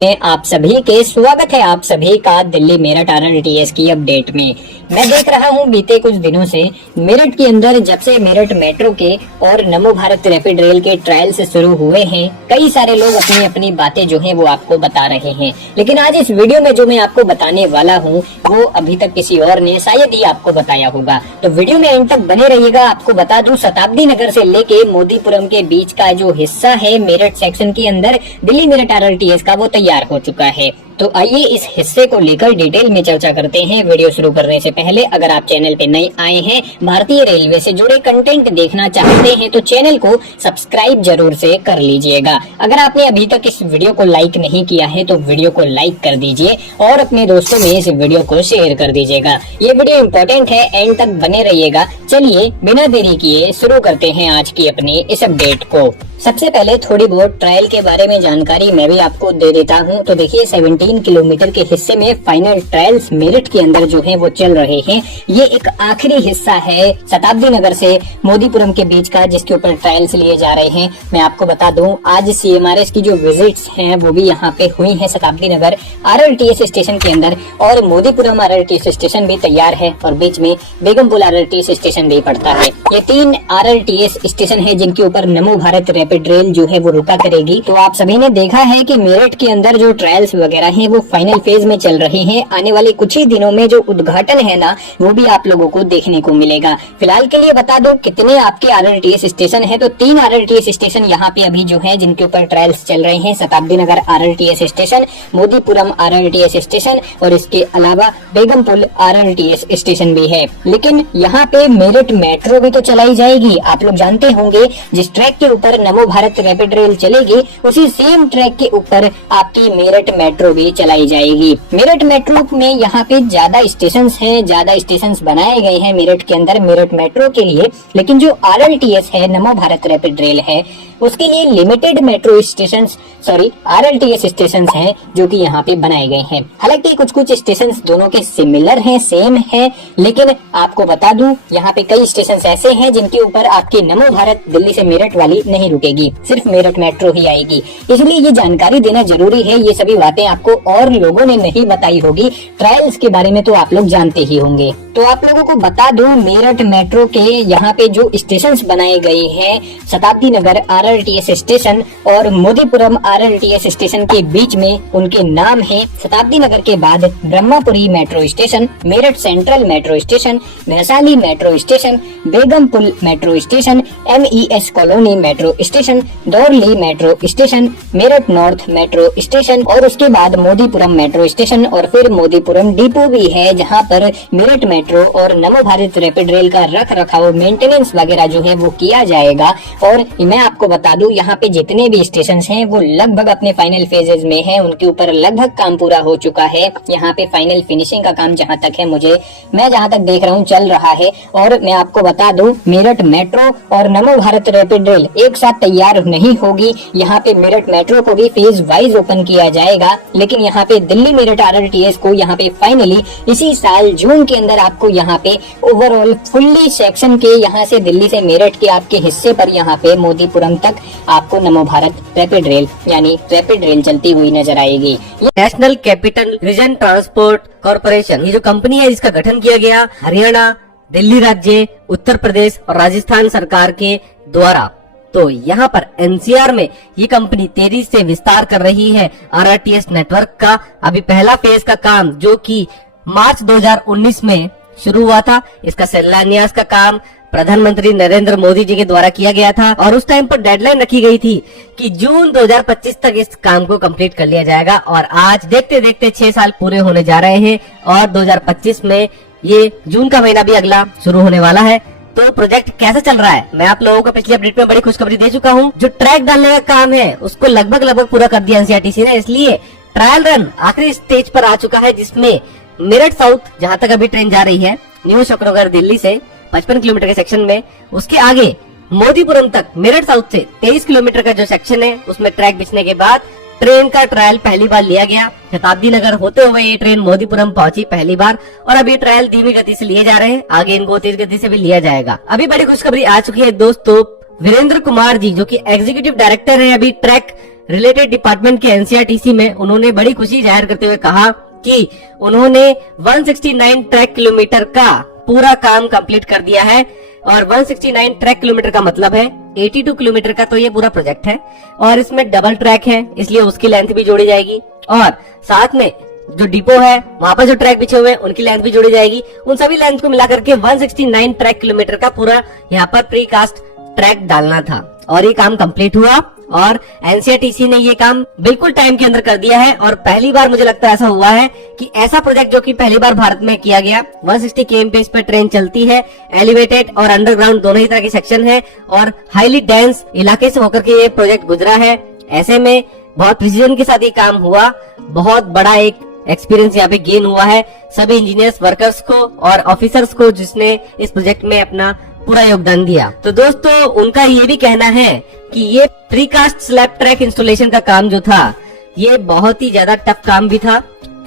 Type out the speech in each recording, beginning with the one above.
आप सभी के स्वागत है आप सभी का दिल्ली मेरठ RRTS की अपडेट में। मैं देख रहा हूं बीते कुछ दिनों से मेरठ के अंदर जब से मेरठ मेट्रो के और नमो भारत रैपिड रेल के ट्रायल से शुरू हुए हैं, कई सारे लोग अपनी अपनी बातें जो हैं वो आपको बता रहे हैं। लेकिन आज इस वीडियो में जो मैं आपको बताने वाला हूं वो अभी तक किसी और ने शायद ही आपको बताया होगा, तो वीडियो में अंत तक बने रहिएगा। आपको बता दूं, शताब्दी नगर से लेके मोदीपुरम के बीच का जो हिस्सा है मेरठ सेक्शन के अंदर दिल्ली मेरठ RRTS का, वो तैयार हो चुका है। तो आइए इस हिस्से को लेकर डिटेल में चर्चा करते हैं। वीडियो शुरू करने से पहले अगर आप चैनल पे नए आए हैं, भारतीय रेलवे से जुड़े कंटेंट देखना चाहते हैं तो चैनल को सब्सक्राइब जरूर से कर लीजिएगा। अगर आपने अभी तक इस वीडियो को लाइक नहीं किया है तो वीडियो को लाइक कर दीजिए और अपने दोस्तों में इस वीडियो को शेयर कर दीजिएगा। ये वीडियो इम्पोर्टेंट है, एंड तक बने रहिएगा। चलिए बिना देरी किए शुरू करते हैं आज की अपनी इस अपडेट को। सबसे पहले थोड़ी बहुत ट्रायल के बारे में जानकारी मैं भी आपको दे देता हूं। तो देखिए 17 किलोमीटर के हिस्से में फाइनल ट्रायल्स मेरठ के अंदर जो है वो चल रहे हैं। ये एक आखिरी हिस्सा है शताब्दी नगर से मोदीपुरम के बीच का, जिसके ऊपर ट्रायल्स लिए जा रहे हैं। मैं आपको बता दूं, आज CMRS की जो विजिट्स हैं वो भी यहाँ पे हुई हैं शताब्दी नगर RRTS स्टेशन के अंदर, और मोदीपुरम RRTS स्टेशन भी तैयार है और बीच में बेगमपुल RRTS स्टेशन भी पड़ता है। ये 3 RRTS स्टेशन है जिनके ऊपर नमो भारत रैपिड रेल जो है वो रुका करेगी। तो आप सभी ने देखा है कि मेरठ के अंदर जो ट्रायल्स वगैरह हैं वो फाइनल फेज में चल रहे हैं। आने वाले कुछ ही दिनों में जो उद्घाटन है ना, वो भी आप लोगों को देखने को मिलेगा। फिलहाल के लिए बता दो कितने आपके RRTS स्टेशन है, तो 3 RRTS स्टेशन यहाँ पे अभी जो है जिनके ऊपर ट्रायल्स चल रहे हैं। शताब्दी नगर RRTS station, Modipuram RRTS station और इसके अलावा बेगमपुल RRTS स्टेशन भी है। लेकिन यहाँ पे मेरठ मेट्रो भी तो चलाई जाएगी। आप लोग जानते होंगे जिस ट्रैक के ऊपर नमो भारत रैपिड रेल चलेगी उसी सेम ट्रैक के ऊपर आपकी मेरठ मेट्रो भी चलाई जाएगी। मेरठ मेट्रो में यहाँ पे ज्यादा स्टेशंस हैं, ज्यादा स्टेशंस बनाए गए हैं मेरठ के अंदर मेरठ मेट्रो के लिए। लेकिन जो RRTS है, नमो भारत रैपिड रेल है, उसके लिए limited metro station RRTS station हैं जो कि यहाँ पे बनाए गए हैं। हालांकि कुछ कुछ स्टेशन दोनों के सिमिलर हैं, सेम हैं, लेकिन आपको बता दूं यहाँ पे कई स्टेशन ऐसे हैं जिनके ऊपर आपकी नमो भारत दिल्ली से मेरठ वाली नहीं रुकेगी, सिर्फ मेरठ मेट्रो ही आएगी। इसलिए ये जानकारी देना जरूरी है। ये सभी बातें आपको और लोगों ने नहीं बताई होगी। ट्रायल्स के बारे में तो आप लोग जानते ही होंगे। तो आप लोगों को बता दूं, मेरठ मेट्रो के यहाँ पे जो स्टेशन बनाए गए हैं, शताब्दी नगर RRTS स्टेशन और मोदीपुरम RRTS स्टेशन के बीच में उनके नाम है। शताब्दी नगर के बाद Brahmapuri metro station, Meerut central metro station, Vaishali metro station, Begumpul metro station, MES colony metro station, Daurli metro station, Meerut north metro station और उसके बाद मोदीपुरम मेट्रो स्टेशन और फिर मोदीपुरम डिपो भी है, जहाँ पर मेरठ मेट्रो और नमो भारत रैपिड रेल का रख रखाव, मेंटेनेंस वगैरह जो है वो किया जाएगा। और मैं आपको बता दूं, यहाँ पे जितने भी स्टेशन हैं वो लगभग अपने फाइनल फेजेस में हैं। उनके ऊपर लगभग काम पूरा हो चुका है। यहाँ पे फाइनल फिनिशिंग का काम जहाँ तक है मैं जहाँ तक देख रहा हूँ चल रहा है। और मैं आपको बता दूं, मेरठ मेट्रो और नमो भारत रैपिड रेल एक साथ तैयार नहीं होगी। यहाँ पे मेरठ मेट्रो को भी फेज वाइज ओपन किया जाएगा, लेकिन यहाँ पे दिल्ली मेरठ RRTS को यहाँ पे फाइनली इसी साल जून के अंदर आपको यहाँ पे ओवरऑल फुल्ली सेक्शन के यहाँ से दिल्ली से मेरठ के आपके हिस्से पर यहाँ पे मोदीपुरम तक आपको नमो भारत रैपिड रेल यानी रैपिड रेल चलती हुई नजर आएगी। National capital region transport corporation, ये जो कंपनी है जिसका गठन किया गया हरियाणा, दिल्ली राज्य, उत्तर प्रदेश और राजस्थान सरकार के द्वारा। तो यहाँ पर NCR में ये कंपनी तेजी से विस्तार कर रही है RRTS नेटवर्क का। अभी पहला फेज का काम जो कि मार्च 2019 में शुरू हुआ था, इसका शिलान्यास का काम प्रधानमंत्री नरेंद्र मोदी जी के द्वारा किया गया था और उस टाइम पर डेडलाइन रखी गई थी कि जून 2025 तक इस काम को कंप्लीट कर लिया जाएगा। और आज देखते देखते 6 साल पूरे होने जा रहे हैं और 2025 में ये जून का महीना भी अगला शुरू होने वाला है। तो प्रोजेक्ट कैसा चल रहा है, मैं आप लोगों को पिछली अपडेट में बड़ी खुशखबरी दे चुका हूँ। जो ट्रैक डालने का काम है उसको लगभग पूरा कर दिया NCRTC ने, इसलिए ट्रायल रन आखिरी स्टेज पर आ चुका है, जिसमें मेरठ साउथ जहाँ तक अभी ट्रेन जा रही है न्यू शकरनगर दिल्ली से 55 किलोमीटर के सेक्शन में, उसके आगे मोदीपुरम तक मेरठ साउथ से 23 किलोमीटर का जो सेक्शन है उसमें ट्रैक बिछने के बाद ट्रेन का ट्रायल पहली बार लिया गया। शताब्दी नगर होते हुए ये ट्रेन मोदीपुरम पहुंची पहली बार और अभी ट्रायल धीमी गति से लिए जा रहे हैं, आगे इनको तेज गति से भी लिया जाएगा। अभी बड़ी खुशखबरी आ चुकी है दोस्तों, वीरेंद्र कुमार जी जो कि एग्जीक्यूटिव डायरेक्टर है अभी ट्रैक रिलेटेड डिपार्टमेंट के एनसीआरटीसी में, उन्होंने बड़ी खुशी जाहिर करते हुए कहा कि उन्होंने 169 ट्रैक किलोमीटर का पूरा काम कंप्लीट कर दिया है। और 169 ट्रैक किलोमीटर का मतलब है 82 किलोमीटर का तो ये पूरा प्रोजेक्ट है, और इसमें डबल ट्रैक है इसलिए उसकी लेंथ भी जोड़ी जाएगी, और साथ में जो डिपो है वहां पर जो ट्रैक बिछे हुए हैं उनकी लेंथ भी जोड़ी जाएगी। उन सभी लेंथ को मिलाकर के 169 ट्रैक किलोमीटर का पूरा यहाँ पर प्री कास्ट ट्रैक डालना था, और ये काम कंप्लीट हुआ और एनसीआरटीसी ने ये काम बिल्कुल टाइम के अंदर कर दिया है। और पहली बार मुझे लगता है ऐसा हुआ है कि ऐसा प्रोजेक्ट जो कि पहली बार भारत में किया गया, 160 km पेस पर ट्रेन चलती है, एलिवेटेड और अंडरग्राउंड दोनों ही तरह की सेक्शन है, और हाईली डेंस इलाके से होकर के ये प्रोजेक्ट गुजरा है। ऐसे में बहुत प्रिसीजन के साथ ये काम हुआ, बहुत बड़ा एक एक्सपीरियंस यहाँ पे गेन हुआ है सभी इंजीनियर्स, वर्कर्स को और ऑफिसर्स को जिसने इस प्रोजेक्ट में अपना पूरा योगदान दिया। तो दोस्तों उनका ये भी कहना है कि ये प्रीकास्ट स्लैब ट्रैक इंस्टॉलेशन का काम जो था ये बहुत ही ज्यादा टफ काम भी था।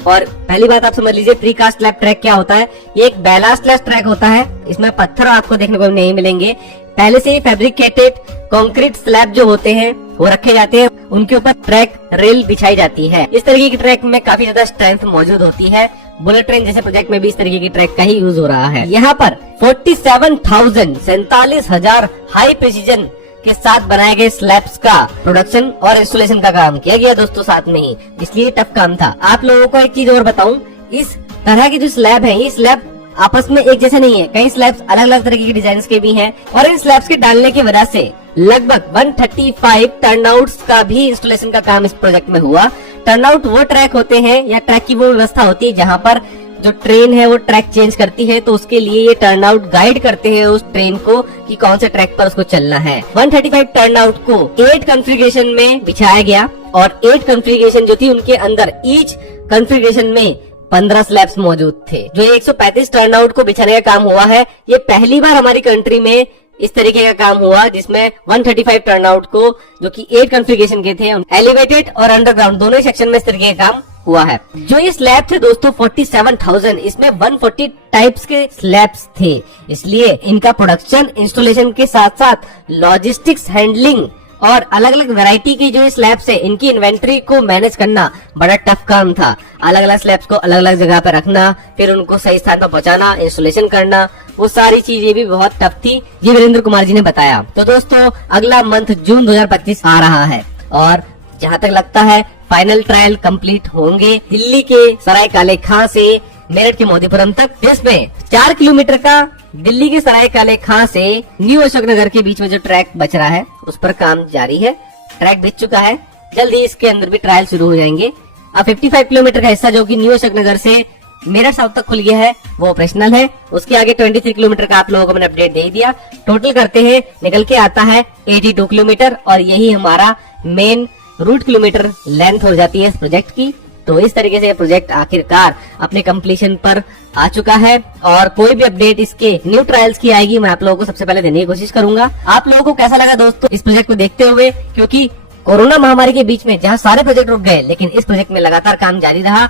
और पहली बात आप समझ लीजिए प्रीकास्ट स्लैब ट्रैक क्या होता है। ये एक बैलास्टलेस ट्रैक होता है, इसमें पत्थर आपको देखने को नहीं मिलेंगे, पहले से ही फैब्रिकेटेड कंक्रीट स्लैब जो होते हैं वो रखे जाते हैं, उनके ऊपर ट्रैक रेल बिछाई जाती है। इस तरीके की ट्रैक में काफी ज्यादा स्ट्रेंथ मौजूद होती है। बुलेट ट्रेन जैसे प्रोजेक्ट में भी इस तरीके की ट्रैक का ही यूज हो रहा है। यहाँ पर 47,000 हाई प्रिसीजन के साथ बनाए गए स्लैब्स का प्रोडक्शन और इंस्टॉलेशन का काम किया गया दोस्तों साथ में ही, इसलिए टफ काम था। आप लोगों को एक चीज और बताऊं, इस तरह के जो स्लैब है ये स्लैब आपस में एक जैसे नहीं है, कई स्लैब्स अलग अलग तरीके के डिजाइन के भी हैं, और इन स्लैब्स के डालने की वजह से लगभग 135 टर्नआउट्स का भी इंस्टॉलेशन का काम इस प्रोजेक्ट में हुआ। टर्नआउट वो ट्रैक होते हैं या ट्रैक की वो व्यवस्था होती है जहाँ पर जो ट्रेन है वो ट्रैक चेंज करती है, तो उसके लिए ये टर्नआउट गाइड करते हैं उस ट्रेन को कि कौन से ट्रैक पर उसको चलना है। 135 टर्नआउट को 8 कॉन्फ़िगरेशन में बिछाया गया, और 8 कॉन्फ़िगरेशन जो थी उनके अंदर ईच कॉन्फ़िगरेशन में 15 स्लैब्स मौजूद थे। जो 135 टर्नआउट को बिछाने का काम हुआ है, ये पहली बार हमारी कंट्री में इस तरीके का काम हुआ जिसमें 135 टर्नआउट को जो कि 8 कॉन्फ़िगरेशन के थे, एलिवेटेड और अंडरग्राउंड दोनों ही सेक्शन में इस तरीके का काम हुआ है। जो ये स्लैब थे दोस्तों 47,000, इसमें 140 टाइप्स के स्लैब्स थे, इसलिए इनका प्रोडक्शन इंस्टॉलेशन के साथ साथ लॉजिस्टिक्स हैंडलिंग और अलग अलग वैरायटी की जो स्लैब्स है इनकी इन्वेंट्री को मैनेज करना बड़ा टफ काम था। अलग अलग स्लैब्स को अलग अलग जगह पर रखना, फिर उनको सही स्थान पर पहुंचाना, इंस्टॉलेशन करना, वो सारी चीजें भी बहुत टफ थी, जी वीरेंद्र कुमार जी ने बताया। तो दोस्तों अगला मंथ जून 2025 आ रहा है, और जहाँ तक लगता है फाइनल ट्रायल कंप्लीट होंगे दिल्ली के सराय काले खां से मेरठ के मोदीपुरम तक, जिसमें 4 किलोमीटर का दिल्ली के सराय काले खां से न्यू अशोकनगर के बीच में जो ट्रैक बच रहा है उस पर काम जारी है। ट्रैक बिछ चुका है, जल्द ही इसके अंदर भी ट्रायल शुरू हो जाएंगे। अब 55 किलोमीटर का हिस्सा जो कि न्यू अशोकनगर से मेरठ साउथ तक खुल गया है वो ऑपरेशनल है। उसके आगे 23 किलोमीटर का आप लोगों को मैंने अपडेट दे दिया। टोटल करते हैं निकल के आता है 82 किलोमीटर, और यही हमारा मेन रूट किलोमीटर लेंथ हो जाती है इस प्रोजेक्ट की। तो इस तरीके से ये प्रोजेक्ट आखिरकार अपने कंप्लीशन पर आ चुका है, और कोई भी अपडेट इसके न्यू ट्रायल्स की आएगी मैं आप लोगों को सबसे पहले देने की कोशिश करूंगा। आप लोगों को कैसा लगा दोस्तों इस प्रोजेक्ट को देखते हुए, क्योंकि कोरोना महामारी के बीच में जहां सारे प्रोजेक्ट रुक गए लेकिन इस प्रोजेक्ट में लगातार काम जारी रहा,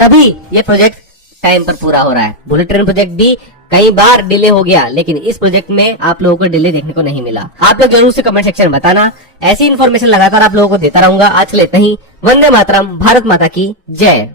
तभी ये प्रोजेक्ट टाइम पर पूरा हो रहा है। बुलेट ट्रेन प्रोजेक्ट भी कई बार डिले हो गया, लेकिन इस प्रोजेक्ट में आप लोगों को डिले देखने को नहीं मिला। आप लोग जरूर से कमेंट सेक्शन में बताना, ऐसी इन्फॉर्मेशन लगातार आप लोगों को देता रहूंगा। आज के लिए इतना ही। वंदे मातरम, भारत माता की जय।